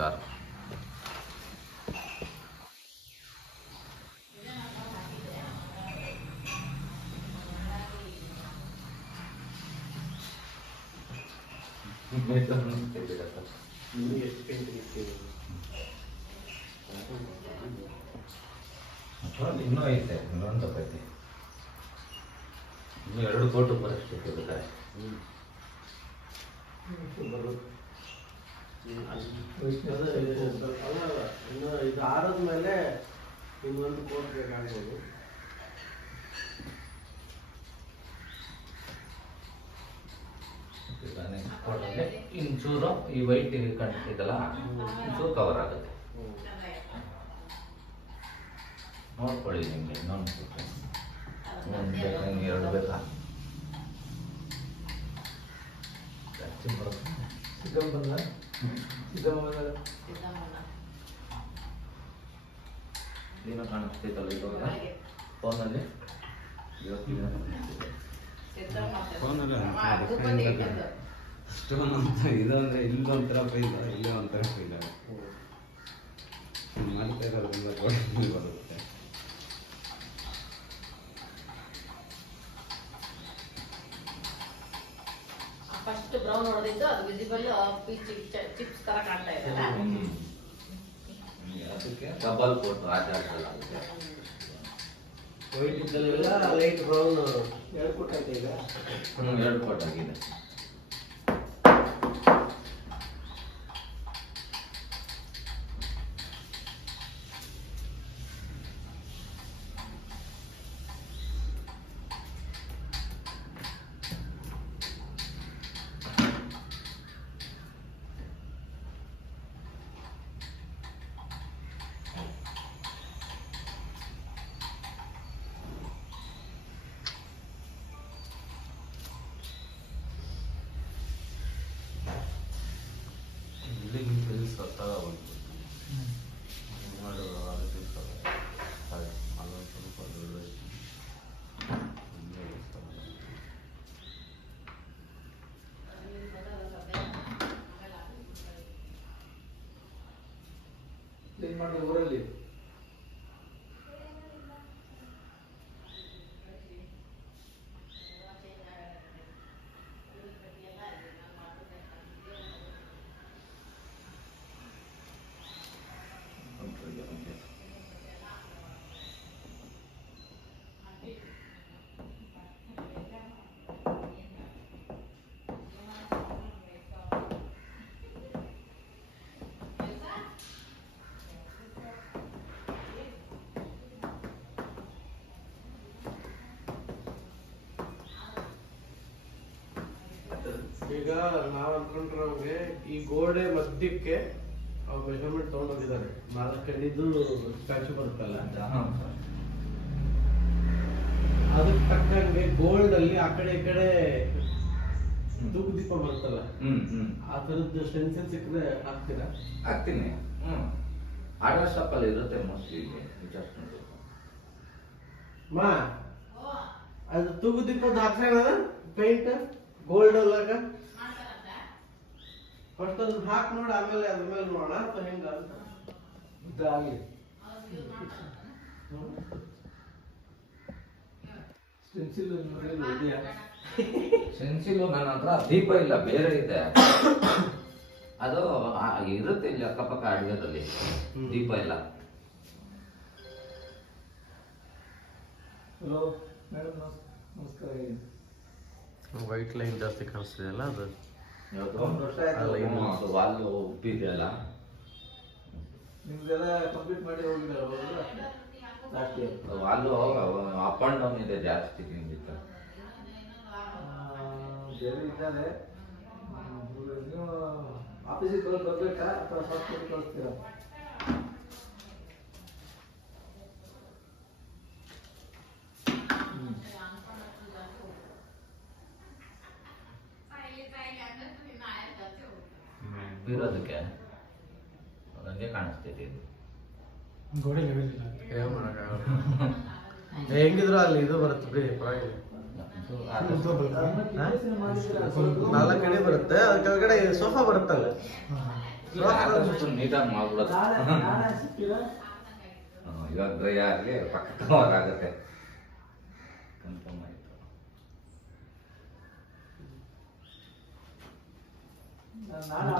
Star. ಇನ್ನೂ ಐತೆ, ಇನ್ನೊಂದು ಐತೆ, ಇನ್ನು 2 ಕೋಟಿ ಬರೋಷ್ಟು ಬೇಕಾರೆ. ಇದು ಆರದ್ಮೇಲೆ ಇನ್ನೊಂದು ಕೋಟಿ ಬೇಕಾಗ್ಬೋದು. ಇಂಚೂರು ಈ ವೈಟ್ ಕಾಣಿಸ್ತಿದ್ದಲ್ಲ, ಇಂಚೂರು ಕವರ್ ಆಗುತ್ತೆ. ನೋಡ್ಕೊಳ್ಳಿ, ನಿಮಗೆ ಇನ್ನೊಂದು ಬೇಕಾ, 2 ಬೇಕಾ? ಜಾಸ್ತಿ ಬರುತ್ತೆ. ಏನೋ ಕಾಣಿಸ್ತೈತಲ್ಲ ಇವಾಗ ಫೋನಲ್ಲಿ. ಸ್ಟೋನ್ ಅಂತ ಇದು ಅಂದರೆ ಇಲ್ಲೊಂಥರ ಫೈಲ್, ಇಲ್ಲೇ ಒಂಥರ ಫೈಲ್ ಮಾಡ್ತಾ ಇರೋದ್ರಿಂದ ಬರುತ್ತೆ. ಫಸ್ಟ್ ಬ್ರೌನ್ ಹೊಡೆದಿದ್ದು ಅದು ವಿಸಿಬಲ್ ಚಿಪ್ಸ್ ತರ ಕಾಣ್ತಾ ಇದೆ. ಅದಕ್ಕೆ ಡಬಲ್ ಕೋಟ್ ಆಚಾರ ವೈಟ್ ಇದ್ದಲ್ಲೆಲ್ಲ ಲೈಟ್ ಬ್ರೌನ್ 2 ಕೋಟ್ ಆಯ್ತು ಈಗ. 2 ಕೋಟ್ ಆಗಿದೆ. ಊರಲ್ಲಿ ಈಗ ನಾವ್ ಅನ್ಕೊಂಡ್ರೆ ಈ ಗೋಡೆ ಮಧ್ಯಕ್ಕೆ ಮೆಷರ್ಮೆಂಟ್ ತಗೊಂಡೋಗಿದ್ದಾರೆ. 4 ಅಡಿದು ಸ್ಟ್ಯಾಚು ಬರುತ್ತಲ್ಲ, ಅದಕ್ಕೆ ತಕ್ಕಂಗೆ ಗೋಲ್ಡ್ ಅಲ್ಲಿ ಆ ಕಡೆ ಈ ಕಡೆ ತೂಗು ದೀಪ ಬರುತ್ತಲ್ಲ, ಆ ತರದ್ದು ಸ್ಟೆನ್ಸಿಲ್ ಸಿಕ್ಕರೆ ಹಾಕ್ತೀರಾ? ಹಾಕ್ತೀನಿ. ಆರ್ಡರ್ ಶಾಪ್ ಅಲ್ಲಿ ಇರುತ್ತೆ ಮೋಸ್ಟ್ಲಿ. ಮಾ ಅದು ತೂಗು ದೀಪದ ಹಾಕ್ಸೋಣ ಪೇಂಟ್ ಗೋಲ್ಡ್ ಅಲ್ಲಾಗ ಫಸ್ಟ್ ಅದನ್ನ ಹಾಕಿ ನೋಡಿ, ಆಮೇಲೆ ಅದ್ರ ಮೇಲೆ ನೋಡೋಣ ಅಥವಾ ಹೆಂಗ ಅಂತ. ಇದಾಗಲಿ ಸೆನ್ಸಿಲ್ ನನ್ನ ಹತ್ರ ದೀಪ ಇಲ್ಲ, ಬೇರೆ ಇದೆ. ಅದು ಇರುತ್ತೆ ಇಲ್ಲಿ ಅಕ್ಕಪಕ್ಕ ಅಡುಗೆದಲ್ಲಿ, ದೀಪ ಇಲ್ಲ. ಹಲೋ ಮೇಡಮ್, ನಮಸ್ಕಾರ. ವೈಟ್ ಲೈನ್ ಜಾಸ್ತಿ ಕಾಣಿಸ್ತಿದೆ ಅಲ್ಲ, ಅದು ವಾಲ್ ಉಬ್ಬಿದೆಯಲ್ಲ. ನಿಮ್ದೆಲ್ಲ ಕಂಪ್ಲೀಟ್ ಮಾಡಿ ಹೋಗಿದ್ದಾರೆ ವಾಲು ಅಪ್ ಅಂಡ್ ಡೌನ್ ಇದೆ ಜಾಸ್ತಿ. ನಿಮ್ದಿತ್ತು ಬೇರೆ ಇದ್ದಾರೆ. ನೀವು ಆಫೀಸಿಗೆ ಬರ್ಬೇಕಾ ಅಥವಾ ಸಾಫ್ಟ್ವೇರ್ ಕಳಿಸ್ತೀರಾ? ಇರೋದಕ್ಕೆ ನನಗೆ ಕಾಣಿಸ್ತೈತಿ ಇದು. ಗೋಡೆ ಹೆಂಗಿದ್ರು ಅಲ್ಲಿ ಇದು ಬರುತ್ತೆ ಬಿಡಿ, ಪರವಾಗಿಲ್ಲ. 4 ಅಡಿ ಬರುತ್ತೆ, ಅದ್ರ ಕೆಳಗಡೆ ಸೋಫಾ ಬರುತ್ತಲ್ಲ, ಆದಷ್ಟು ನೀಟಾಗಿ ಮಾಡ್ಬಿಡೋದು. ನಾನೇ ಸಿಕ್ತೀರಾ? ಇವಾಗ ಡ್ರೈ ಆಗಲಿ ಪಕ್ಕ ಕವರ್ ಆಗುತ್ತೆ. ಕನ್ಫರ್ಮ್ ಆಯಿತು. ನಾನೇ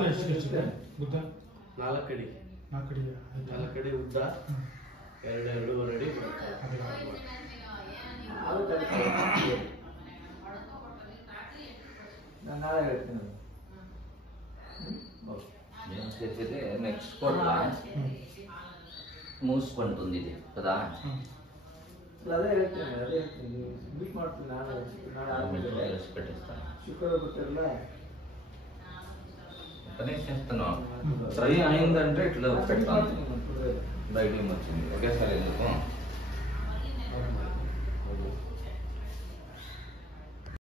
ನಾಲ್ಕು ಅಡಿ 4 ಅಡಿ ಉದ್ದ 2.5 ಅಡಿ ನಾನು ನಾಳೆ ಹೇಳ್ತೀನಿ. నెక్స్ట్ కూడా మూసుకుంటుంది కదా. అదే ಹೇಳ್ತೀನಿ ಮೀಟ್ ಮಾಡ್ತೀನಿ ನಾಳೆ పెట్టేస్తాను. ಶುಕ್ರವಾರ ಬರ್ತಾರಲ್ಲ పని చేస్తున్నాం. ట్రై అయిందంటే ఇట్లా పెడతాను. బయటికి వచ్చింది ఒకేసారి ఎందుకు